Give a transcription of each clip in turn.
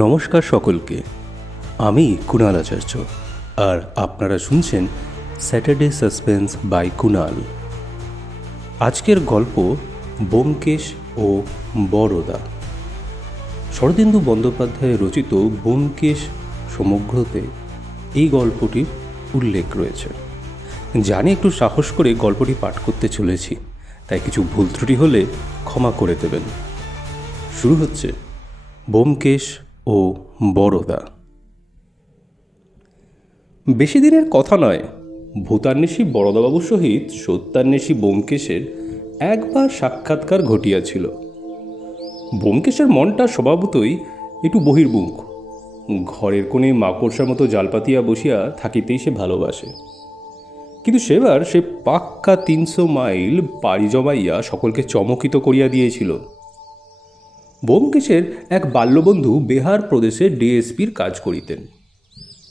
নমস্কার সকলকে। আমি কুণাল আচার্য, আর আপনারা শুনছেন স্যাটারডে সাসপেন্স বাই কুণাল আজকের গল্প ব্যোমকেশ ও বড়দা শরদিন্দু বন্দ্যোপাধ্যায় রচিত ব্যোমকেশ সমগ্রতে এই গল্পটির উল্লেখ রয়েছে। জানি একটু সাহস করে গল্পটি পাঠ করতে চলেছি, তাই কিছু ভুল ত্রুটি হলে ক্ষমা করে দেবেন। শুরু হচ্ছে ব্যোমকেশ ও বড়দা বেশি দিনের কথা নয়, ভূতান্বেষী বড়দাবাবুর সহিত সত্যান্বেষী ব্যোমকেশের একবার সাক্ষাৎকার ঘটিয়াছিল। ব্যোমকেশের মনটা স্বভাবতই একটু বহির্মুখ। ঘরের কোণে মাকড়সার মতো জাল পাতিয়া বসিয়া থাকিতেই সে ভালোবাসে। কিন্তু সেবার সে পাক্কা তিনশো মাইল পাড়ি জমাইয়া সকলকে চমকিত করিয়া দিয়েছিল। ব্যোমকেশের এক বাল্যবন্ধু বেহার প্রদেশে ডিএসপির কাজ করিতেন।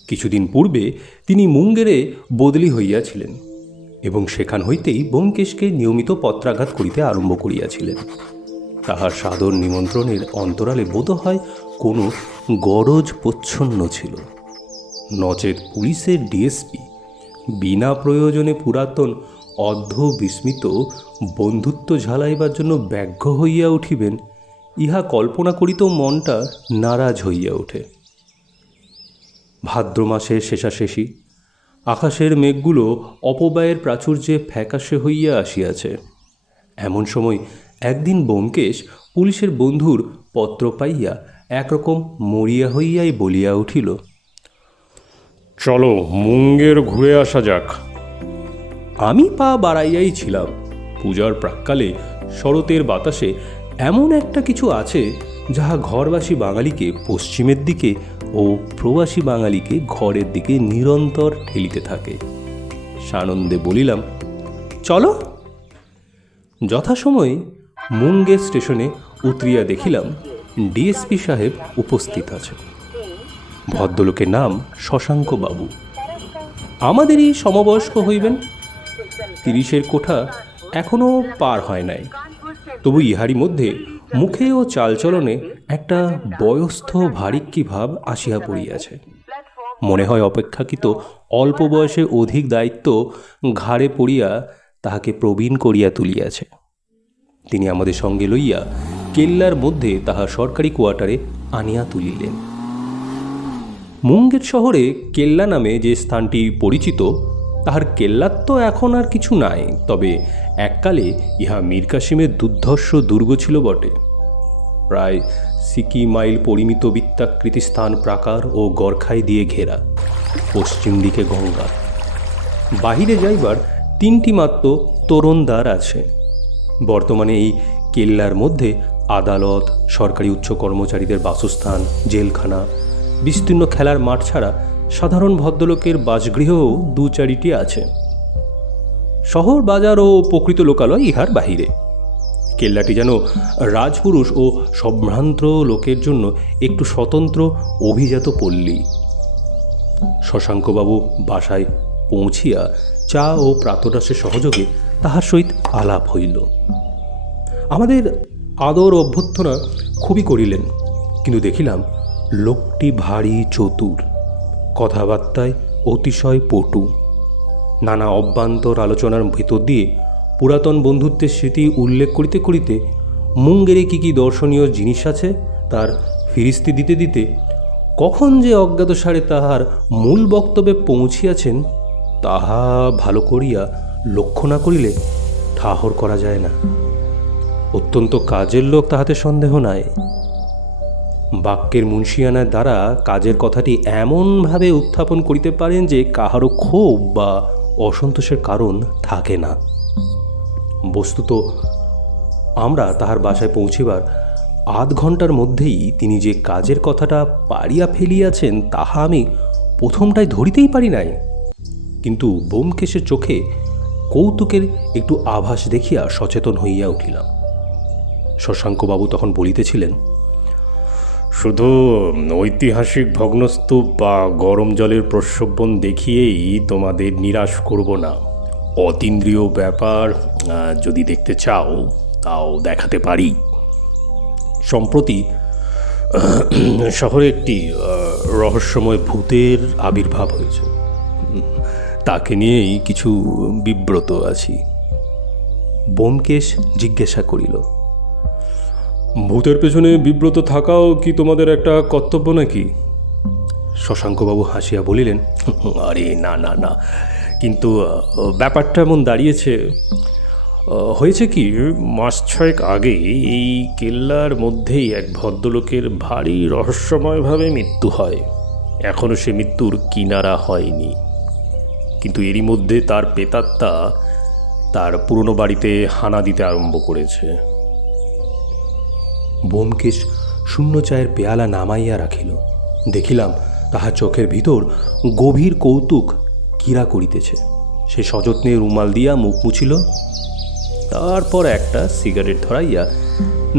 কিছুদিন পূর্বে তিনি মুঙ্গেরে বদলি হইয়াছিলেন এবং সেখান হইতেই ব্যোমকেশকে নিয়মিত পত্রাঘাত করিতে আরম্ভ করিয়াছিলেন। তাহার সাদর নিমন্ত্রণের অন্তরালে বোধ হয় কোনো গরজ প্রচ্ছন্ন ছিল। নচেত পুলিশের ডিএসপি, বিনা প্রয়োজনে পুরাতন অর্ধ বিস্মিত বন্ধুত্ব ঝালাইবার জন্য ব্যগ্র হইয়া উঠিবেন ইহা কল্পনা করিতেও মনটা নারাজ হইয়া ওঠে। ভাদ্র মাসের শেষাশেষি আকাশের মেঘগুলো অপব্যয়ের প্রাচুর্যে ফ্যাকাশে হইয়া আসিয়াছে। এমন সময় একদিন ব্যোমকেশ পুলিশের বন্ধুর পত্র পাইয়া একরকম মরিয়া হইয়াই বলিয়া উঠিল চলো মুঙ্গের ঘুরে আসা যাক। আমি পা বাড়াইয়াই ছিলাম। পূজার প্রাক্কালে শরতের বাতাসে এমন একটা কিছু আছে যাহা ঘরবাসী বাঙালিকে পশ্চিমের দিকে ও প্রবাসী বাঙালিকে ঘরের দিকে নিরন্তর ঠেলিতে থাকে। সানন্দে বলিলাম, চলো। যথাসময়ে মুঙ্গের স্টেশনে উতরিয়া দেখিলাম, ডিএসপি সাহেব উপস্থিত আছে ভদ্রলোকের নাম শশাঙ্ক বাবু আমাদেরই সমবয়স্ক হইবেন। তিরিশের কোঠা এখনও পার হয় নাই। তবু ইহারি মধ্যে মুখে ও চালচলনে একটা বয়স্থ ভারিক্কি ভাব আসিয়া পড়িয়াছে। মনে হয় অপেক্ষাকৃত অল্প বয়সে অধিক দায়িত্ব ঘাড়ে পড়িয়া তাহাকে প্রবীণ করিয়া তুলিয়াছে। তিনি আমাদের সঙ্গে লইয়া কেল্লার মধ্যে তাহা সরকারি কোয়ার্টারে আনিয়া তুলিলেন। মুঙ্গের শহরে কেল্লা নামে যে স্থানটি পরিচিত তাহার কেল্লার তো এখন আর কিছু নাই, তবে এককালে ইহা মীর কাসিমের দুর্ধর্ষ দুর্গ ছিল বটে। প্রায় সিকি মাইল পরিমিত বৃত্তাকৃতি স্থান প্রাকার ও গরখাই দিয়ে ঘেরা, পশ্চিম দিকে গঙ্গা। বাহিরে যাইবার তিনটি মাত্র তোরণদ্বার আছে। বর্তমানে এই কেল্লার মধ্যে আদালত, সরকারি উচ্চ কর্মচারীদের বাসস্থান, জেলখানা, বিস্তীর্ণ খেলার মাঠ ছাড়া সাধারণ ভদ্রলোকের বাসগৃহও দু চারিটি আছে। শহর বাজার ও প্রকৃত লোকালয় ইহার বাহিরে। কেল্লাটি যেন রাজপুরুষ ও সম্ভ্রান্ত লোকের জন্য একটু স্বতন্ত্র, অভিজাত পল্লী। শশাঙ্কবাবু বাসায় পৌঁছিয়া চা ও প্রাতরাসের সহযোগে তাহার সহিত আলাপ হইল। আমাদের আদর অভ্যর্থনা খুবই করিলেন, কিন্তু দেখিলাম লোকটি ভারী চতুর। কথাবার্তায় অতিশয় পটু। নানা অভ্যন্তর আলোচনার ভেতর দিয়ে পুরাতন বন্ধুত্বের স্মৃতি উল্লেখ করিতে করিতে মুঙ্গেরে কী কী দর্শনীয় জিনিস আছে তার ফিরিস্তি দিতে দিতে কখন যে অজ্ঞাতসারে তাহার মূল বক্তব্যে পৌঁছিয়াছেন, তাহা ভালো করিয়া লক্ষ্য না করিলে ঠাহর করা যায় না। অত্যন্ত কাজের লোক তাহাতে সন্দেহ নাই। বাক্যের মুন্সিয়ানার দ্বারা কাজের কথাটি এমনভাবে উত্থাপন করিতে পারেন যে কাহারও ক্ষোভ বা অসন্তোষের কারণ থাকে না। বস্তুত, আমরা তাহার বাসায় পৌঁছিবার আধ ঘণ্টার মধ্যেই তিনি যে কাজের কথাটা পারিয়া ফেলিয়াছেন, তাহা আমি প্রথমটায় ধরিতেই পারি নাই। কিন্তু বোমকেশের চোখে কৌতুকের একটু আভাস দেখিয়া সচেতন হইয়া উঠিলাম। শশাঙ্কবাবু তখন বলিতেছিলেন শুধু ঐতিহাসিক ভগ্নস্তূপ বা গরম জলের প্রস্রবণ দেখিয়েই তোমাদের নিরাশ করব না। অতীন্দ্রিয় ব্যাপার যদি দেখতে চাও, তাও দেখাতে পারি। সম্প্রতি, শহরে একটি রহস্যময় ভূতের আবির্ভাব হয়েছে। তাকে নিয়েই কিছু বিব্রত আছি। বোমকেশ জিজ্ঞাসা করিল ভূতের পেছনে বিব্রত থাকাও কি তোমাদের একটা কর্তব্য নাকি? শশাঙ্কবাবু হাসিয়া বলিলেন, আরে না না না। কিন্তু ব্যাপারটা এমন দাঁড়িয়েছে। হয়েছে কি, মাস ছয়েক আগে এই কেল্লার মধ্যেই এক ভদ্রলোকের ভারী রহস্যময়ভাবে মৃত্যু হয়। এখনও সে মৃত্যুর কিনারা হয়নি। কিন্তু এরই মধ্যে তার পেতাত্তা তার পুরনো বাড়িতে হানা দিতে আরম্ভ করেছে। বোমকেশ শূন্য চায়ের পেয়ালা নামাইয়া রাখিল। দেখিলাম তাহার চোখের ভিতর গভীর কৌতুক কীরা করিতেছে। সে সযত্নে রুমাল দিয়া মুখ মুছিল, তারপর একটা সিগারেট ধরাইয়া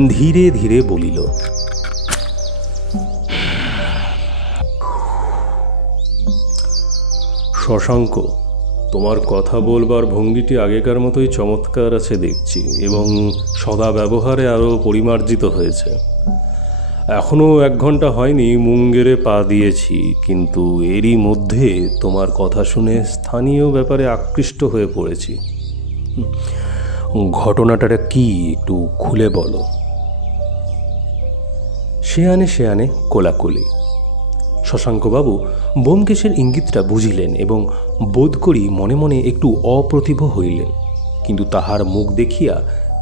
ধীরে ধীরে বলিল, শশাঙ্ক তোমার কথা বলবার ভঙ্গিটি আগেকার মতোই চমৎকার আছে দেখছি এবং সদা ব্যবহারে আরও পরিমার্জিত হয়েছে। এখনও এক ঘণ্টা হয়নি মুঙ্গেরে পা দিয়েছি, কিন্তু এরই মধ্যে তোমার কথা শুনে স্থানীয় ব্যাপারে আকৃষ্ট হয়ে পড়েছি। ঘটনাটা কি একটু খুলে বলো। সে আনে সে আনে কোলাকুলি। শশাঙ্কবাবু বোমকেশের ইঙ্গিতটা বুঝিলেন এবং বোধ করি মনে মনে একটু অপ্রতিভ হইলেন, কিন্তু তাহার মুখ দেখিয়া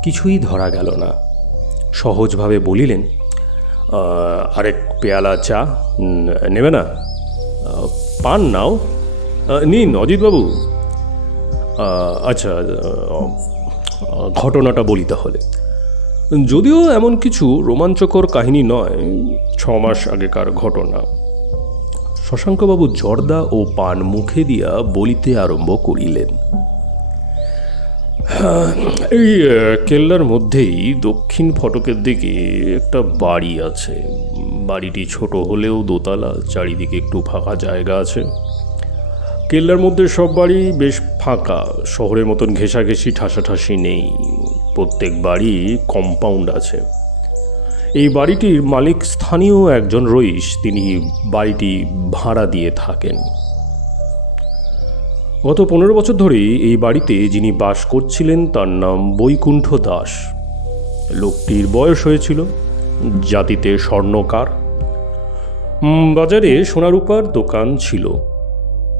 কিছুই ধরা গেল না। সহজভাবে বলিলেন আরেক পেয়ালা চা নেবে না? পান নাও। নিন অজিতবাবু। আচ্ছা ঘটনাটা বলি তাহলে। যদিও এমন কিছু রোমাঞ্চকর কাহিনী নয়, ছ মাস আগেকার ঘটনা। শশাঙ্কবাবু জর্দা ও পান মুখে দিয়া বলিতে আরম্ভ করিলেন। এই কেল্লার মধ্যেই দক্ষিণ ফটকের দিকে একটা বাড়ি আছে। বাড়িটি ছোট হলেও দোতলা, চারিদিকে একটু ফাঁকা জায়গা আছে। কেল্লার মধ্যে সব বাড়ি বেশ ফাঁকা, শহরের মতন ঘেঁষাঘেঁষি ঠাসাঠাসি নেই। প্রত্যেক বাড়ি কম্পাউন্ড আছে। এই বাড়িটির মালিক স্থানীয় একজন রইস, তিনি বাড়িটি ভাড়া দিয়ে থাকেন। গত পনেরো বছর ধরেই এই বাড়িতে যিনি বাস করছিলেন, তার নাম বৈকুণ্ঠ দাস। লোকটির বয়স হয়েছিল জাতিতে স্বর্ণকার। বাজারে সোনারূপার দোকান ছিল,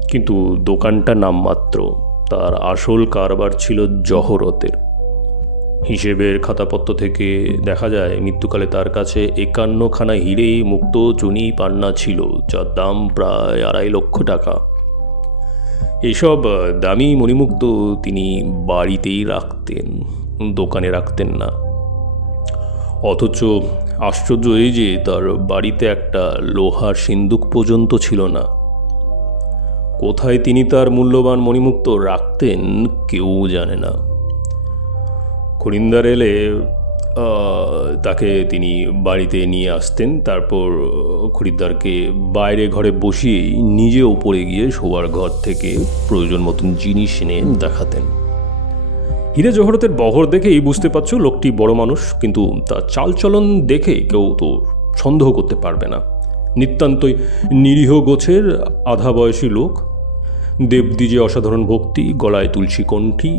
কিন্তু দোকানটা নামমাত্র, তার আসল কারবার ছিল জহরতের। হিসেবের খাতাপত্র থেকে দেখা যায়, মৃত্যুকালে তার কাছে একান্নখানা হিরে মুক্ত চুনি পান্না ছিল, যার দাম প্রায় আড়াই লক্ষ টাকা। এসব দামি মণিমুক্ত তিনি বাড়িতেই রাখতেন, দোকানে রাখতেন না। অথচ আশ্চর্য এই যে, তার বাড়িতে একটা লোহার সিন্দুক পর্যন্ত ছিল না। কোথায় তিনি তার মূল্যবান মণিমুক্ত রাখতেন, কেউ জানে না। খরিন্দার এলে তাকে তিনি বাড়িতে নিয়ে আসতেন। তারপর খরিদ্দারকে বাইরে ঘরে বসিয়েই নিজে ওপরে গিয়ে শোয়ার ঘর থেকে প্রয়োজন মতন জিনিস এনে দেখাতেন। হিরে জহরতের বহর দেখেই বুঝতে পারছ, লোকটি বড় মানুষ, কিন্তু তার চালচলন দেখে কেউ তো সন্দেহ করতে পারবে না। নিতান্তই নিরীহ গোছের, আধা বয়সী লোক। দেবদ্বিজে অসাধারণ ভক্তি, গলায় তুলসী কণ্ঠী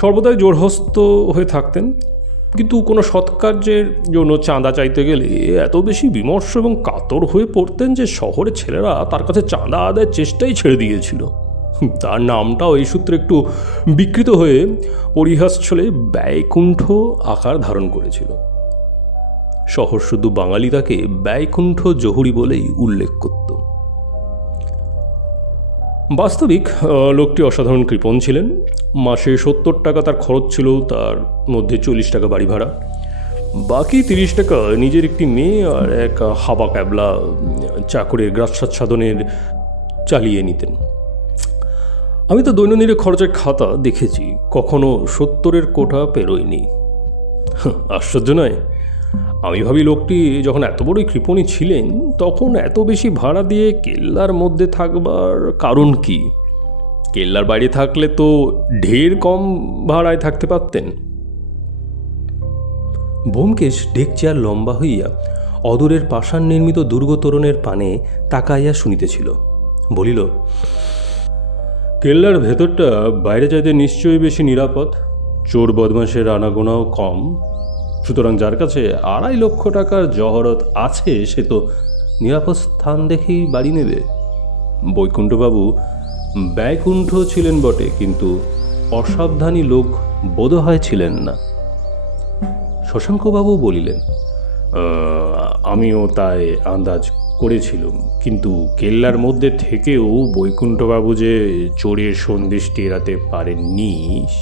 সর্বদাই জোরহস্ত হয়ে থাকতেন, কিন্তু কোনো সৎকার্যের জন্য চাঁদা চাইতে গেলে এত বেশি বিমর্ষ এবং কাতর হয়ে পড়তেন যে শহরের ছেলেরা তার কাছে চাঁদা আদায়ের চেষ্টাই ছেড়ে দিয়েছিল। তার নামটাও এই সূত্রে একটু বিকৃত হয়ে পরিহাস ছলে ব্যয়কুণ্ঠ আকার ধারণ করেছিল। শহর শুধু বাঙালি তাকে ব্যয়কুণ্ঠ জহুরি বলেই উল্লেখ করত। বাস্তবিক লোকটি অসাধারণ কৃপণ ছিলেন। মাসে সত্তর টাকা তার খরচ ছিল, তার মধ্যে চল্লিশ টাকা বাড়ি ভাড়া। বাকি তিরিশ টাকা নিজের একটি মেয়ে আর এক হাবা ক্যাবলা চাকরের গ্রাসাচ্ছাদনের চালিয়ে নিতেন। আমি তো দৈনন্দিনের খরচের খাতা দেখেছি, কখনো সত্তরের কোটা পেরোয়নি। আশ্চর্য নয়। আমি ভাবি লোকটি যখন এত বড়ই কৃপণী ছিলেন তখন এত বেশি ভাড়া দিয়ে কেল্লার মধ্যে থাকবার কারণ কি? কেল্লার বাইরে থাকলে তো ঢের কম ভাড়ায় থাকতে পারতেন। বোমকেশ ডেক চেয়ার লম্বা হইয়া অদূরের পাষাণ নির্মিত দুর্গ তোরণের পানে তাকাইয়া শুনিতেছিল। বলিল কেল্লার ভেতরটা বাইরে যাইতে নিশ্চয়ই বেশি নিরাপদ। চোর বদমাসের আনাগোনাও কম। সুতরাং যার কাছে আড়াই লক্ষ টাকার জহরত আছে, সে তো নিরাপদ স্থান দেখেই বাড়ি নেবে। বৈকুণ্ঠবাবু ব্যয়কুণ্ঠ ছিলেন বটে, কিন্তু অসাবধানী লোক বোধহয় ছিলেন না। শশাঙ্কবাবু বলিলেন আমিও তাই আন্দাজ করেছিলাম, কিন্তু কেল্লার মধ্যে থেকেও বৈকুণ্ঠবাবু যে চোরের সন্দেশটি এড়াতে পারেননি,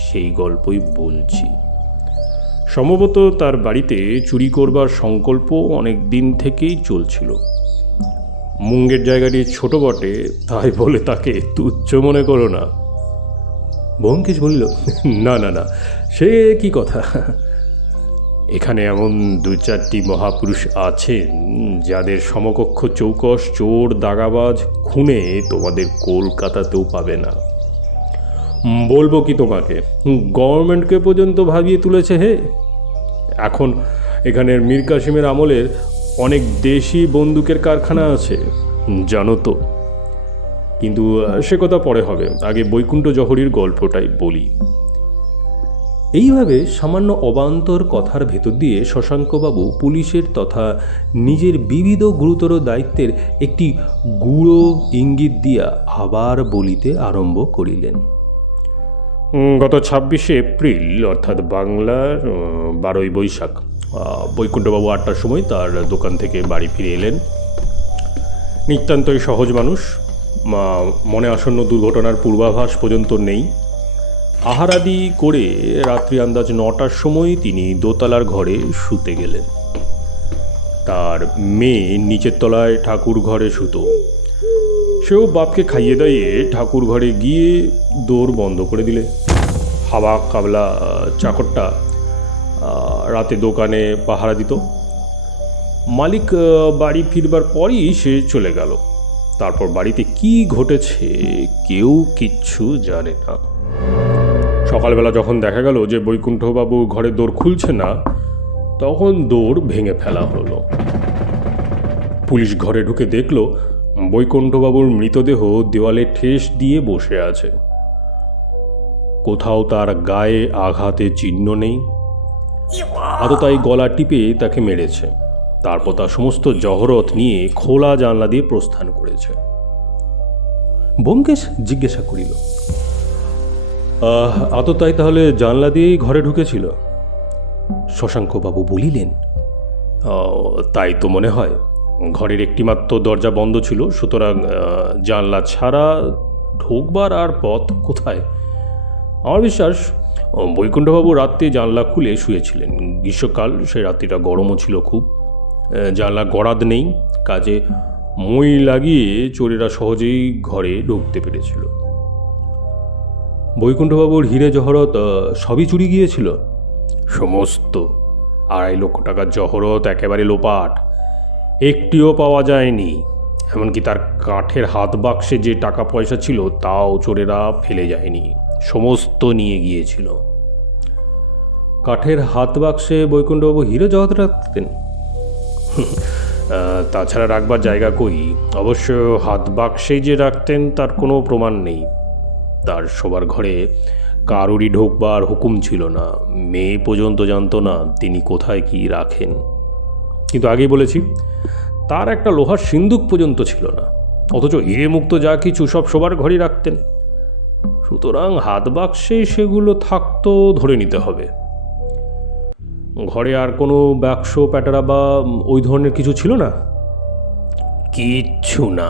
সেই গল্পই বলছি। সম্ভবত তার বাড়িতে চুরি করবার সংকল্প অনেক দিন থেকেই চলছিল। মুঙ্গের জায়গাটি ছোট বটে, তাই বলে তাকে তুচ্ছ মনে করো না। ব্যোমকেশ বলিল, না না না, সে কি কথা? এখানে এমন দু চারটি মহাপুরুষ আছেন, যাদের সমকক্ষ চৌকস, চোর, দাগাবাজ, খুনে তোমাদের কলকাতাতেও পাবে না। বলব কি তোমাকে? গভর্নমেন্টকে পর্যন্ত ভাবিয়ে তুলেছে হে? এখন এখানের মীর কাসিমের আমলের অনেক দেশি বন্দুকের কারখানা আছে, জানো তো। কিন্তু সে কথা পরে হবে। আগে বৈকুণ্ঠ জহরির গল্পটাই বলি। এইভাবে সামান্য অবান্তর কথার ভেতর দিয়ে শশাঙ্কবাবু পুলিশের তথা নিজের বিবিধ গুরুতর দায়িত্বের একটি গুঁড়ো ইঙ্গিত দিয়া আবার বলিতে আরম্ভ করিলেন। গত ছাব্বিশে এপ্রিল, অর্থাৎ বাংলার বারোই বৈশাখ বৈকুণ্ঠবাবু আটটার সময় তার দোকান থেকে বাড়ি ফিরে এলেন। নিতান্তই সহজ মানুষ মনে আসন্ন দুর্ঘটনার পূর্বাভাস পর্যন্ত নেই। আহারাদি করে রাত্রি আন্দাজ নটার সময় তিনি দোতলার ঘরে শুতে গেলেন। তার মেয়ে নিচের তলায় ঠাকুর ঘরে শুতো। সেও বাপকে খাইয়ে দাইয়ে ঠাকুর ঘরে গিয়ে দৌড় বন্ধ করে দিলে। হাওয়া, কাবলা, চাকরটা রাতে দোকানে পাহারা দিত। মালিক বাড়ি ফিরবার পরই সে চলে গেল। তারপর বাড়িতে কি ঘটেছে কেউ কিচ্ছু জানে না। সকালবেলা যখন দেখা গেল যে বৈকুণ্ঠবাবু ঘরে দৌড় খুলছে না, তখন দৌড় ভেঙে ফেলা হলো। পুলিশ ঘরে ঢুকে দেখল বৈকুণ্ঠবাবুর মৃতদেহ দেওয়ালে ঠেস দিয়ে বসে আছে। কোথাও তার গায়ে আঘাতের চিহ্ন নেই। আততাই গলা টিপে তাকে মেরেছে। তারপর তার সমস্ত জহরত নিয়ে খোলা জানলা দিয়ে প্রস্থান করেছে। ব্যোমকেশ জিজ্ঞাসা করিল আততাই তাহলে জানলা দিয়েই ঘরে ঢুকেছিল? শশাঙ্কবাবু বলিলেন তাই তো মনে হয়। ঘরের একটিমাত্র দরজা বন্ধ ছিল, সুতরাং জানলা ছাড়া ঢোকবার আর পথ কোথায়? আমার বিশ্বাস, বৈকুণ্ঠবাবু রাত্রে জানলা খুলে শুয়েছিলেন। গ্রীষ্মকাল, সে রাত্রিটা গরমও ছিল খুব। জানলা গড়াদ নেই, কাজে মই লাগিয়ে চোরেরা সহজেই ঘরে ঢুকতে পেরেছিল। বৈকুণ্ঠবাবুর হিরে জহরত সবই চুরি গিয়েছিল? সমস্ত। আড়াই লক্ষ টাকার জহরত, একেবারে লোপাট। একটিও পাওয়া যায়নি। এমনকি তার কাঠের হাত বাক্সে যে টাকা পয়সা ছিল, তাও চোরেরা ফেলে যায়নি। সমস্ত নিয়ে গিয়েছিল। কাঠের হাত বাক্সে বৈকুণ্ঠবাবু হিরো জহরত রাখতেন। তাছাড়া রাখবার জায়গা কই? অবশ্য হাত বাক্সেই যে রাখতেন, তার কোনো প্রমাণ নেই। তার শোবার ঘরে কারোরই ঢোকবার হুকুম ছিল না। মেয়ে পর্যন্ত জানতো না তিনি কোথায় কি রাখেন। কিন্তু আগেই বলেছি, তার একটা লোহার সিন্দুক পর্যন্ত ছিল না। অথচ হিরে মুক্ত যা কিছু সব শোবার ঘরেই রাখতেন। সুতরাং হাত বাক্সেই সেগুলো থাকতো, ধরে নিতে হবে। ঘরে আর কোনো বাক্স, প্যাটারা বা ওই ধরনের কিছু ছিল না? কিচ্ছু না।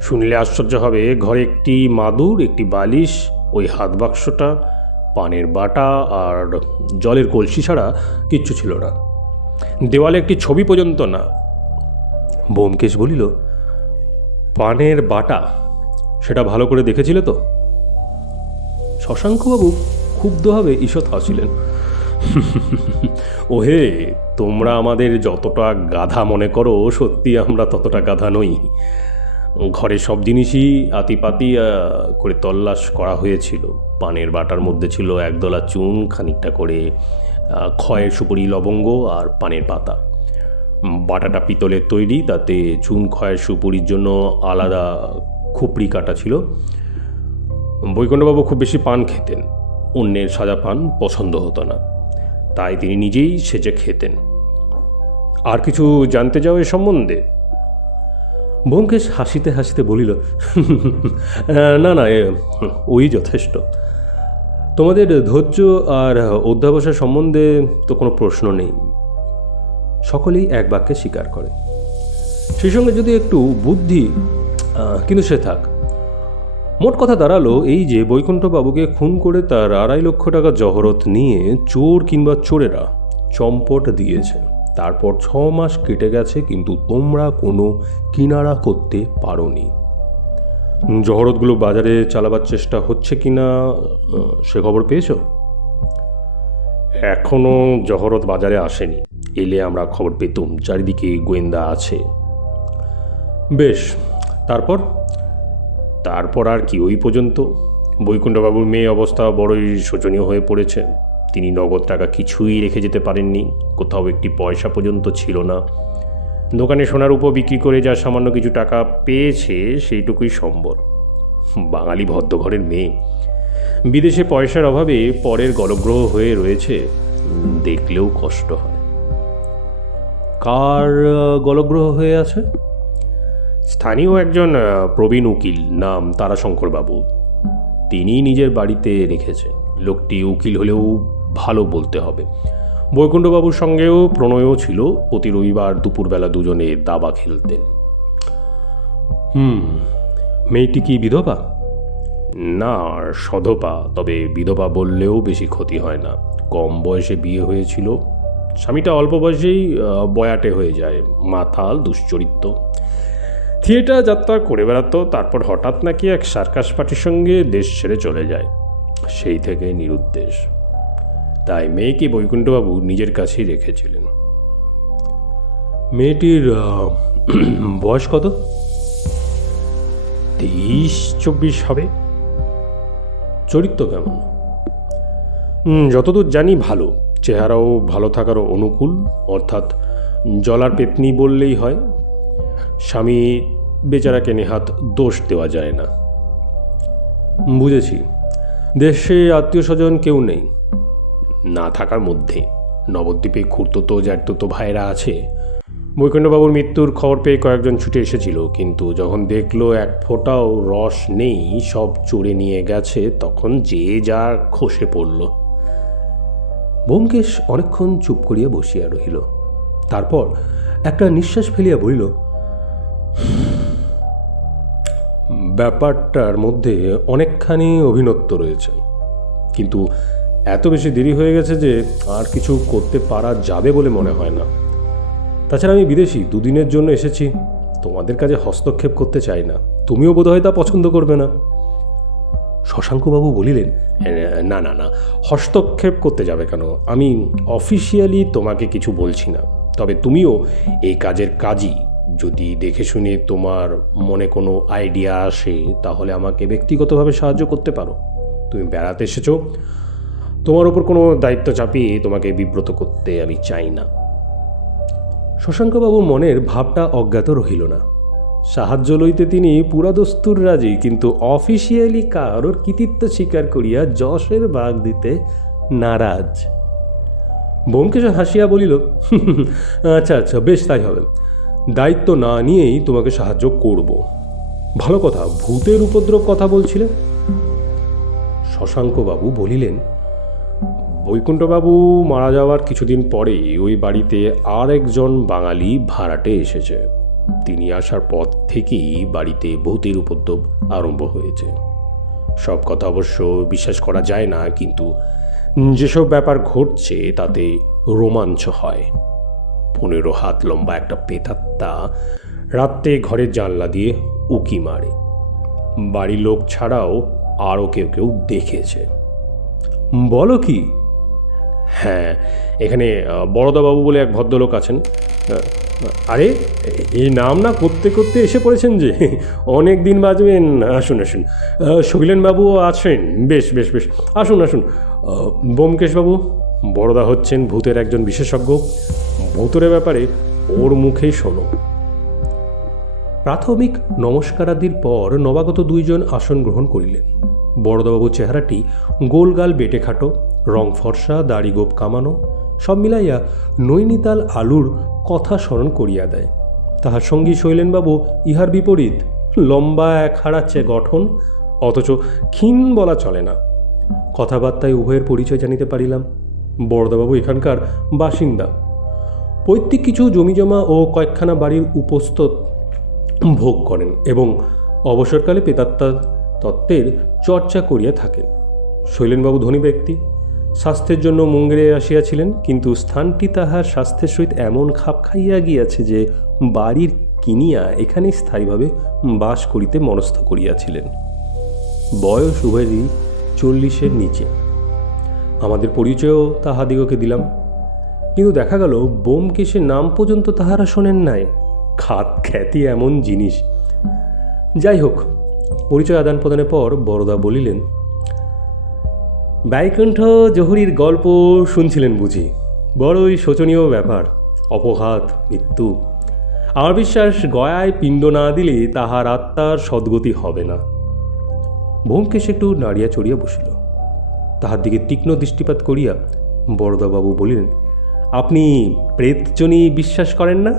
শুনলে আশ্চর্য হবে, ঘরে একটি মাদুর, একটি বালিশ, ওই হাত বাক্সটা, পানের বাটা আর জলের কলসি ছাড়া কিচ্ছু ছিল না। দেওয়ালে একটি ছবি পর্যন্ত না। ব্যোমকেশ বলিল পানের বাটা সেটা ভালো করে দেখেছিলে তো? শশাঙ্কবাবু ক্ষুব্ধভাবে ঈষৎ হাসিলেন। ওহে তোমরা আমাদের যতটা গাধা মনে করো সত্যি আমরা ততটা গাধা নই। ঘরে সব জিনিসই আতিপাতি করে তল্লাশ করা হয়েছিল। পানের বাটার মধ্যে ছিল একদলা চুন খানিকটা করে খয়ের সুপুরি, লবঙ্গ আর পানের পাতা। বাটাটা পিতলের তৈরি, তাতে চুন ক্ষয়ের সুপুরির জন্য আলাদা খুপড়ি কাটা ছিল। বৈকুণ্ঠবাবু খুব বেশি পান খেতেন, অন্যের সাজা পান পছন্দ হতো না, তাই তিনি নিজেই সেজে খেতেন। আর কিছু জানতে চাও এ সম্বন্ধে? ব্যোমকেশ হাসিতে হাসিতে বলিল, না না ওই যথেষ্ট। তোমাদের ধৈর্য আর অধ্যাবসায় সম্বন্ধে তো কোনো প্রশ্ন নেই। সকলেই এক বাক্যে স্বীকার করে। সেই সঙ্গে যদি একটু বুদ্ধি কিন্তু সে থাক। মোট কথা দাঁড়াল এই যে বৈকুণ্ঠবাবুকে খুন করে তার আড়াই লক্ষ টাকা জহরত নিয়ে চোর কিংবা চোরেরা চম্পট দিয়েছে। তারপর ছ মাস কেটে গেছে, কিন্তু তোমরা কোনো কিনারা করতে পারোনি। জহরতগুলো বাজারে চালাবার চেষ্টা হচ্ছে কিনা আহ, সে খবর পেয়েছ? এখনও জহরত বাজারে আসেনি। এলে আমরা খবর পেতুম চারিদিকে গোয়েন্দা আছে। বেশ তারপর? তারপর আর কি ওই পর্যন্ত। বৈকুণ্ঠবাবুর মেয়ে অবস্থা বড়ই শোচনীয় হয়ে পড়েছে। তিনি নগদ টাকা কিছুই রেখে যেতে পারেননি। কোথাও একটি পয়সা পর্যন্ত ছিল না। দোকানে সোনার উপর বিক্রি করে যা সামান্য কিছু টাকা পেয়েছে, সেইটুকুই সম্বল। বাঙালি ভদ্রঘরের মেয়ে। বিদেশে পয়সার অভাবে পরের গলগ্রহ হয়ে রয়েছে, দেখলেও কষ্ট হয়। কার গলগ্রহ হয়ে আছে? স্থানীয় একজন প্রবীণ উকিল, নাম তারাশঙ্কর বাবু তিনি নিজের বাড়িতে রেখেছেন। লোকটি উকিল হলেও ভালো বলতে হবে। বৈকুণ্ঠবাবুর সঙ্গেও প্রণয়ও ছিল প্রতি রবিবার দুপুরবেলা দুজনে দাবা খেলতেন। হুম মেয়েটি কি বিধবা? না সধবা তবে বিধবা বললেও বেশি ক্ষতি হয় না। কম বয়সে বিয়ে হয়েছিল। স্বামীটা অল্প বয়সেই বয়াটে হয়ে যায়। মাথাল দুশ্চরিত্র। থিয়েটার যাত্রা করে বেড়াতো তারপর হঠাৎ নাকি এক সার্কাস পার্টির সঙ্গে দেশ ছেড়ে চলে যায়। সেই থেকে নিরুদ্দেশ। তাই মেয়েকে বৈকুণ্ঠবাবু নিজের কাছেই রেখেছিলেন। মেয়েটির বয়স কত? তেইশ চব্বিশ হবে। চরিত্র কেমন? যতদূর জানি ভালো। চেহারাও ভালো থাকারও অনুকূল। অর্থাৎ জলার পেতনি বললেই হয়। স্বামী বেচারাকে নেহাত দোষ দেওয়া যায় না। বুঝেছি। দেশে আত্মীয় স্বজন কেউ নেই। না থাকার মধ্যে। নবদ্বীপে খুঁড়তো জ্যাঠতো ভাইরা আছে। বৈকুণ্ঠবাবুর মৃত্যুর খবর পেয়ে কয়েকজন ছুটে এসেছিল, কিন্তু যখন দেখল এক ফোঁটাও রস নেই, সব চড়ে নিয়ে গেছে, তখন যে যা খসে পড়ল। ব্যোমকেশ অনেকক্ষণ চুপ করিয়া বসিয়া রহিল। তারপর একটা নিঃশ্বাস ফেলিয়া বলিল, ব্যাপারটার মধ্যে অনেকখানি অভিনত্ব রয়েছে। কিন্তু এত বেশি দেরি হয়ে গেছে যে আর কিছু করতে পারা যাবে বলে মনে হয় না। তাছাড়া আমি বিদেশি, দুদিনের জন্য এসেছি। তোমাদের কাজে হস্তক্ষেপ করতে চাই না। তুমিও বোধহয় তা পছন্দ করবে না। শশাঙ্কবাবু বলিলেন না না না, হস্তক্ষেপ করতে যাবে কেন? আমি অফিসিয়ালি তোমাকে কিছু বলছি না। তবে তুমিও এই কাজের কাজই। যদি দেখে শুনে তোমার মনে কোনো আইডিয়া আসে, তাহলে আমাকে ব্যক্তিগতভাবে সাহায্য করতে পারো। তুমি বেড়াতে এসেছ তোমার ওপর কোনো দায়িত্ব চাপিয়ে তোমাকে বিব্রত করতে আমি চাই না। শশাঙ্কবাবুর মনের ভাবটা অজ্ঞাত রহিল না। সাহায্য লইতে তিনি পুরাদস্তুর রাজি, কিন্তু অফিসিয়ালি কারোর কৃতিত্ব স্বীকার করিয়া যশের ভাগ দিতে নারাজ। বোমকেশ হাসিয়া বলিল আচ্ছা আচ্ছা বেশ, তাই হবে। দায়িত্ব না নিয়েই তোমাকে সাহায্য করব। ভালো কথা, ভূতের উপদ্রব কথা বলছিলে? শশাঙ্কবাবু বলিলেন বৈকুণ্ঠবাবু মারা যাওয়ার কিছুদিন পরেই ওই বাড়িতে আর একজন বাঙালি ভাড়াটে এসেছে। তিনি আসার পর থেকেই বাড়িতে ভূতের উপদ্রব আরম্ভ হয়েছে। সব কথা অবশ্য বিশ্বাস করা যায় না, কিন্তু যেসব ব্যাপার ঘটছে তাতে রোমাঞ্চ হয়। পনেরো হাত লম্বা একটা পেতাত্তা রাত্রে ঘরের জানলা দিয়ে উকি মারে। বাড়ির লোক ছাড়াও আরও কেউ কেউ দেখেছে। বলো কি? হ্যাঁ এখানে বড়দাবাবু বলে এক ভদ্রলোক আছেন। আরে এই নাম না করতে করতে এসে পড়েছেন যে? অনেক দিন বাজবেন। আসুন আসুন। শৈলেনবাবুও আছেন। বেশ বেশ বেশ। আসুন আসুন। ব্যোমকেশবাবু বড়দা হচ্ছেন ভূতের একজন বিশেষজ্ঞ। ভূতের ব্যাপারে ওর মুখেই শোনো। প্রাথমিক নমস্কারাদির পর নবাগত দুইজন আসন গ্রহণ করিলেন। বরদাবাবুর চেহারাটি গোলগাল বেটে খাটো। রং ফর্সা, দাড়ি গোপ কামানো, সব মিলাইয়া নৈনিতাল আলুর কথা স্মরণ করিয়া দেয়। তাহার সঙ্গী শৈলেনবাবু ইহার বিপরীত লম্বা এক হারাচ্ছে গঠন, অথচ ক্ষীণ বলা চলে না। কথাবার্তায় উভয়ের পরিচয় জানিতে পারিলাম। বরদাবাবু এখানকার বাসিন্দা। পৈতৃক কিছু জমিজমা ও কয়েকখানা বাড়ির উপস্থিত ভোগ করেন এবং অবসরকালে পেতাত্মা তত্ত্বের চর্চা করিয়া থাকেন। শৈলেনবাবু ধনী ব্যক্তি। স্বাস্থ্যের জন্য মুঙ্গেরে আসিয়াছিলেন, কিন্তু স্থানটি তাহার স্বাস্থ্যের সহিত এমন খাপ খাইয়া গিয়াছে যে বাড়ির কিনিয়া এখানে স্থায়ীভাবে বাস করিতে মনস্থ করিয়াছিলেন। বয়স উভয়েরই চল্লিশের নিচে। আমাদের পরিচয়ও তাহাদিগকে দিলাম। কিন্তু দেখা গেল বোমকেশের নাম পর্যন্ত তাহারা শোনেন নাই। খাত খ্যাতি এমন জিনিস। যাই হোক, পরিচয় আদান প্রদানের পর বড়দা বলিলেন বাইকুণ্ঠ জহুরির গল্প শুনছিলেন বুঝি। বড়ই শোচনীয় ব্যাপার, অপঘাত, মৃত্যু। আমার বিশ্বাস, গয়ায় পিণ্ড না দিলে তাহার আত্মার সদ্গতি হবে না। ভোমকেশ একটু নাড়িয়া চড়িয়া বসিল। তাহার দিকে তীক্ষ্ণ দৃষ্টিপাত করিয়া বড়দাবাবু বলিলেন, আপনি প্রেতজনী বিশ্বাস করেন না?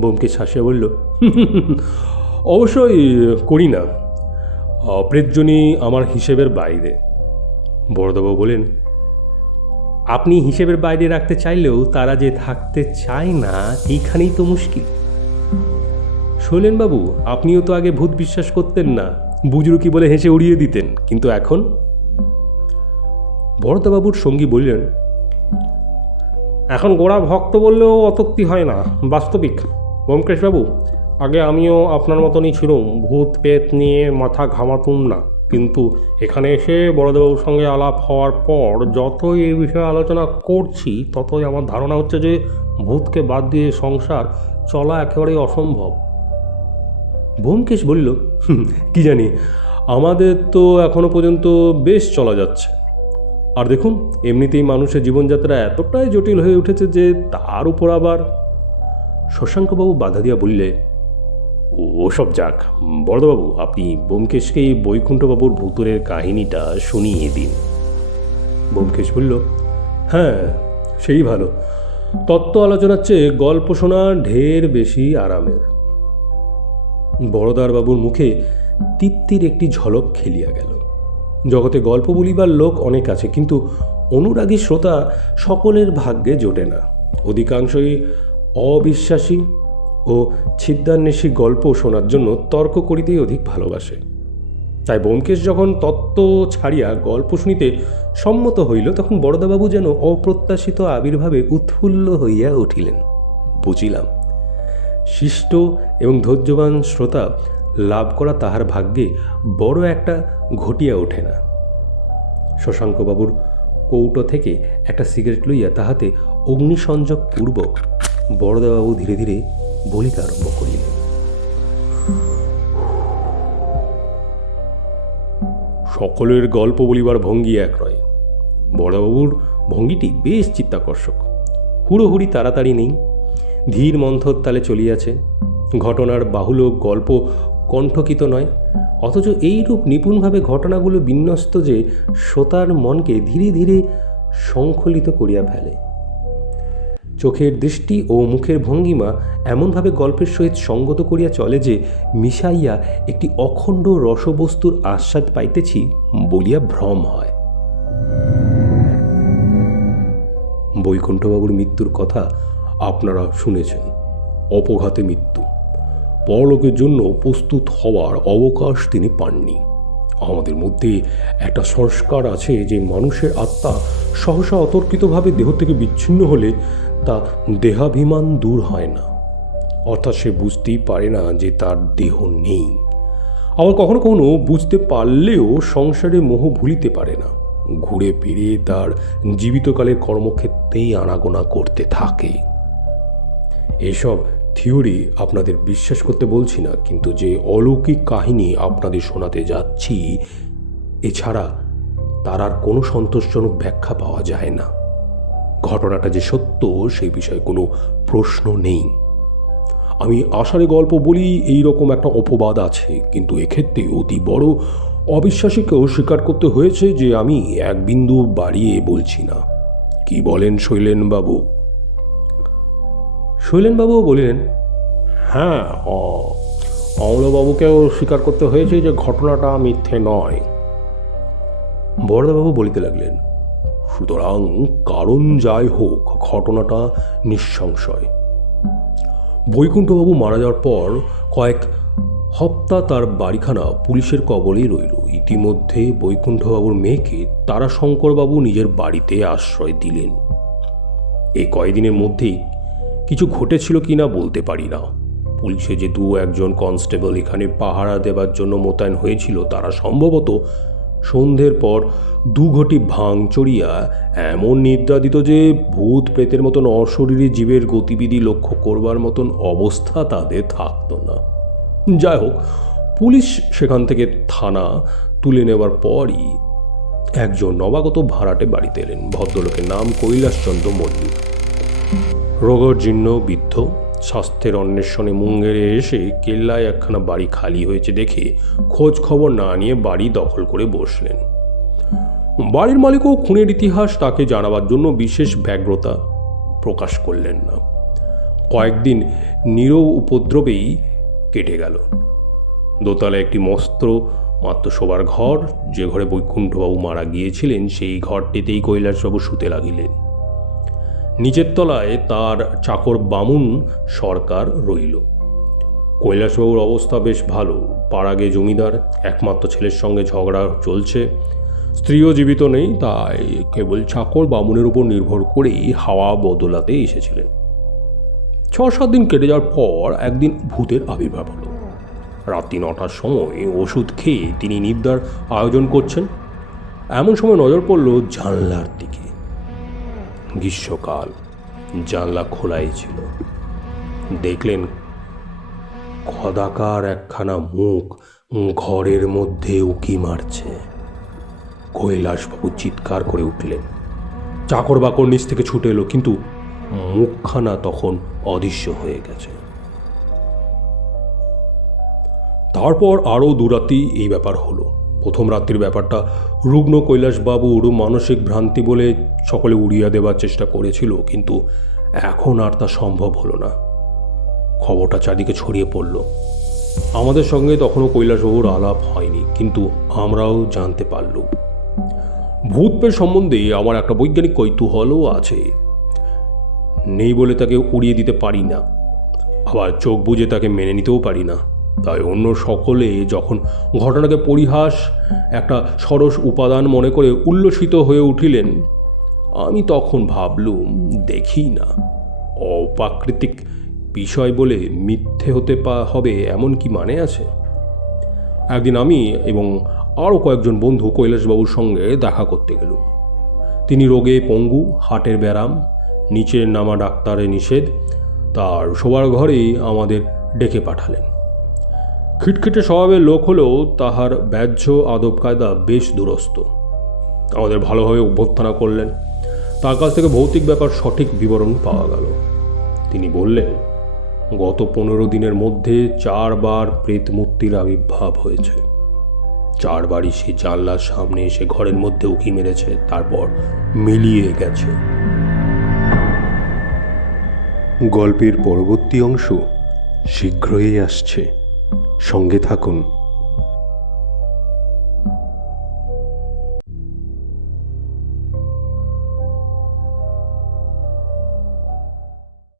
বোমকেশ হাসিয়া বলল, অবশ্যই করি না। প্রেতজনী আমার হিসেবের বাইরে। বড়দাবাবু বলেন, আপনি হিসেবের বাইরে রাখতে চাইলেও তারা যে থাকতে চায় না, এইখানেই তো মুশকিল। শৈলেনবাবু আপনিও তো আগে ভূত বিশ্বাস করতেন না, বুজরুকি বলে হেসে উড়িয়ে দিতেন, কিন্তু এখন? বড়দাবাবুর সঙ্গী বললেন, এখন গোড়া ভক্ত বললেও অতক্তি হয় না, বাস্তবিক। ব্যোমকেশবাবু, আগে আমিও আপনার মতনই ছিলুম ভূত পেত নিয়ে মাথা ঘামাতুম না। কিন্তু এখানে এসে বড়দেবাবুর সঙ্গে আলাপ হওয়ার পর যতই এই বিষয়ে আলোচনা করছি, ততই আমার ধারণা হচ্ছে যে ভূতকে বাদ দিয়ে সংসার চলা একেবারেই অসম্ভব। ব্যোমকেশ বলল কি জানি, আমাদের তো এখনও পর্যন্ত বেশ চলা যাচ্ছে। আর দেখুন, এমনিতেই মানুষের জীবনযাত্রা এতটাই জটিল হয়ে উঠেছে যে তার উপর আবার শশাঙ্কবাবু বাধা দিয়া বললে ওসব যাক। বড়দাবাবু, আপনি বোমকেশকে বৈকুণ্ঠবাবুর ভূতুরের কাহিনীটা শুনিয়ে দিন। বোমকেশ বলল হ্যাঁ সেই ভালো। তত্ত্ব আলোচনার চেয়ে গল্প শোনা ঢের বেশি আরামের। বড়দার বাবুর মুখে তৃপ্তির একটি ঝলক খেলিয়া গেল। জগতে গল্প বলিবার লোক অনেক আছে, কিন্তু অনুরাগী শ্রোতা সকলের ভাগ্যে জোটে না। অধিকাংশই অবিশ্বাসী ও ছিদ্রান্বেষী গল্প শোনার জন্য তর্ক করিতেই অধিক ভালোবাসে। তাই ব্যোমকেশ যখন তত্ত্ব ছাড়িয়া গল্প শুনিতে সম্মত হইল, তখন বড়দাবাবু যেন অপ্রত্যাশিত আবির্ভাবে উৎফুল্ল হইয়া উঠিলেন। বুঝিলাম, শিষ্ট এবং ধৈর্যবান শ্রোতা লাভ করা তাহার ভাগ্যে বড় একটা ঘটিয়া ওঠে না। শশাঙ্কবাবুর কৌটো থেকে একটা সিগারেট লইয়া তাহাতে অগ্নিসংযোগ পূর্বক বড়দাবাবু ধীরে ধীরে বলিতে আরম্ভ করিলেন সকলের গল্প বলিবার ভঙ্গি এক নয়। বড়বাবুর ভঙ্গিটি বেশ চিত্তাকর্ষক। হুড়োহুড়ি তাড়াতাড়ি নেই। ধীর মন্থর তালে চলিয়াছে। ঘটনার বাহুল্য গল্প কণ্ঠকিত নয়। অথচ এইরূপ নিপুণভাবে ঘটনাগুলো বিন্যস্ত যে শ্রোতার মনকে ধীরে ধীরে সংকলিত করিয়া ফেলে। চোখের দৃষ্টি ও মুখের ভঙ্গিমা এমনভাবে গল্পের সহিত সঙ্গত করিয়া চলে যে মিশাইয়া একটি অখণ্ড রসবস্তুর আস্বাদ পাইতেছি বলিয়া ভ্রম হয়। বৈকুণ্ঠবাবুর মৃত্যুর কথা আপনারা শুনেছেন। অপঘাতে মৃত্যু। পরলোকের জন্য প্রস্তুত হওয়ার অবকাশ তিনি পাননি। আমাদের মধ্যে একটা সংস্কার আছে যে মানুষের আত্মা সহসা অতর্কিতভাবে দেহ থেকে বিচ্ছিন্ন হলে তা দেহাভিমান দূর হয় না। অর্থাৎ সে বুঝতেই পারে না যে তার দেহ নেই। আবার কখনো কখনো বুঝতে পারলেও সংসারে মোহ ভুলিতে পারে না। ঘুরে ফিরে তার জীবিতকালের কর্মক্ষেত্রেই আনাগোনা করতে থাকে। এসব থিওরি আপনাদের বিশ্বাস করতে বলছি না, কিন্তু যে অলৌকিক কাহিনী আপনাদের শোনাতে যাচ্ছি, এছাড়া তার আর কোনো সন্তোষজনক ব্যাখ্যা পাওয়া যায় না। ঘটনাটা যে সত্য, সেই বিষয়ে কোনো প্রশ্ন নেই। আমি আষাঢ়ে গল্প বলি এই রকম একটা অপবাদ আছে, কিন্তু এক্ষেত্রে অতি বড় অবিশ্বাসীকেও স্বীকার করতে হয়েছে যে আমি এক বিন্দু বাড়িয়ে বলছি না। কি বলেন শৈলেনবাবু? শৈলেনবাবুও বললেন হ্যাঁ অমলবাবুকেও স্বীকার করতে হয়েছে যে ঘটনাটা মিথ্যে নয়। বরদাবাবু বলিতে লাগলেন সুতরাং কারণ যাই হোক, ঘটনাটা নিঃসংশয়। বৈকুণ্ঠবাবু মারা যাওয়ার পর কয়েক হপ্তা তার বাড়িখানা পুলিশের কবলেই রইল। ইতিমধ্যে বৈকুণ্ঠবাবুর মেয়েকে তারাশঙ্করবাবু নিজের বাড়িতে আশ্রয় দিলেন। এই কয়েকদিনের মধ্যেই কিছু ঘটেছিল কি না বলতে পারি না। পুলিশে যে দু একজন কনস্টেবল এখানে পাহারা দেবার জন্য মোতায়েন হয়েছিল, তারা সম্ভবত সন্ধ্যের পর দু ঘটি ভাঙ চড়িয়া এমন নিদ্রা দিত যে ভূত প্রেতের মতন অশরীরী জীবের গতিবিধি লক্ষ্য করবার মতন অবস্থা তাদের থাকতো না। যাই হোক পুলিশ সেখান থেকে থানা তুলে নেবার পরই একজন নবাগত ভাড়াটে বাড়িতে এলেন। ভদ্রলোকের নাম কৈলাসচন্দ্র মল্লিক। রোগজীর্ণ বৃদ্ধ। স্বাস্থ্যের অন্বেষণে মুঙ্গেরে এসে কেল্লায় একখানা বাড়ি খালি হয়েছে দেখে খোঁজ খবর না নিয়ে বাড়ি দখল করে বসলেন। বাড়ির মালিকও খুনের ইতিহাস তাকে জানাবার জন্য বিশেষ ব্যগ্রতা প্রকাশ করলেন না। কয়েকদিন নীরব উপদ্রবেই কেটে গেল। দোতলায় একটি মস্ত, মাত্র শোবার ঘর, যে ঘরে বৈকুণ্ঠবাবু মারা গিয়েছিলেন, সেই ঘরটিতেই কৈলাসবাবু শুতে লাগিলেন। নিচের তলায় তার চাকর বামুন সরকার রইল। কৈলাসবাবুর অবস্থা বেশ ভালো। পাড়াগে জমিদার, একমাত্র ছেলের সঙ্গে ঝগড়া চলছে। স্ত্রীও জীবিত নেই, তাই কেবল চাকর বামুনের উপর নির্ভর করেই হাওয়া বদলাতে এসেছিলেন। ছ সাত দিন কেটে যাওয়ার পর একদিন ভূতের আবির্ভাব হলো। রাত্রি নটার সময় ওষুধ খেয়ে তিনি নিদ্রার আয়োজন করছেন। এমন সময় নজর পড়ল জানলার দিকে। গ্রীষ্মকাল, জানলা খোলাই ছিল। দেখলেন খদাকার একখানা মুখ ঘরের মধ্যে উকি মারছে। কৈলাসবাবু চিৎকার করে উঠলেন। চাকর বাকর নিচ থেকে ছুটে এলো, কিন্তু মুখখানা তখন অদৃশ্য হয়ে গেছে। তারপর আরও দুরাতি এই ব্যাপার হলো। প্রথম রাত্রির ব্যাপারটা রুগ্ন কৈলাসবাবুর মানসিক ভ্রান্তি বলে সকলে উড়িয়ে দেবার চেষ্টা করেছিল, কিন্তু এখন আর তা সম্ভব হলো না। খবরটা চারদিকে ছড়িয়ে পড়ল। আমাদের সঙ্গে তখনও কৈলাসবাবুর আলাপ হয়নি, কিন্তু আমরাও জানতে পারলুম। ভূতপের সম্বন্ধে আমার একটা বৈজ্ঞানিক কৌতূহলও আছে। নেই বলে তাকে উড়িয়ে দিতে পারি না, আবার চোখ বুজে তাকে মেনে নিতেও পারি না। তাই অন্য সকলে যখন ঘটনাকে পরিহাস, একটা সরস উপাদান মনে করে উল্লসিত হয়ে উঠিলেন, আমি তখন ভাবলুম, দেখি না, অপ্রাকৃতিক বিষয় বলে মিথ্যে হতে পা, হবে এমন কি মানে আছে? একদিন আমি এবং আরও কয়েকজন বন্ধু কৈলাসবাবুর সঙ্গে দেখা করতে গেলুম। তিনি রোগে পঙ্গু, হাটের ব্যারাম নিচের নামা ডাক্তারে নিষেধ, তার শোবার ঘরেই আমাদের ডেকে পাঠালেন। খিটখিটে স্বভাবের লোক হলেও তাহার ব্যাহ্য আদব কায়দা বেশ দুরস্ত। আমাদের ভালোভাবে অভ্যর্থনা করলেন। তার কাছ থেকে ভৌতিক ব্যাপার সঠিক বিবরণ পাওয়া গেল। তিনি বললেন, গত পনেরো দিনের মধ্যে চারবার প্রেতমূর্তির আবির্ভাব হয়েছে। চারবারই সে জানলার সামনে এসে ঘরের মধ্যে উকি মেরেছে, তারপর মিলিয়ে গেছে। গল্পের পরবর্তী অংশ শীঘ্রই আসছে। সঙ্গে থাকুন।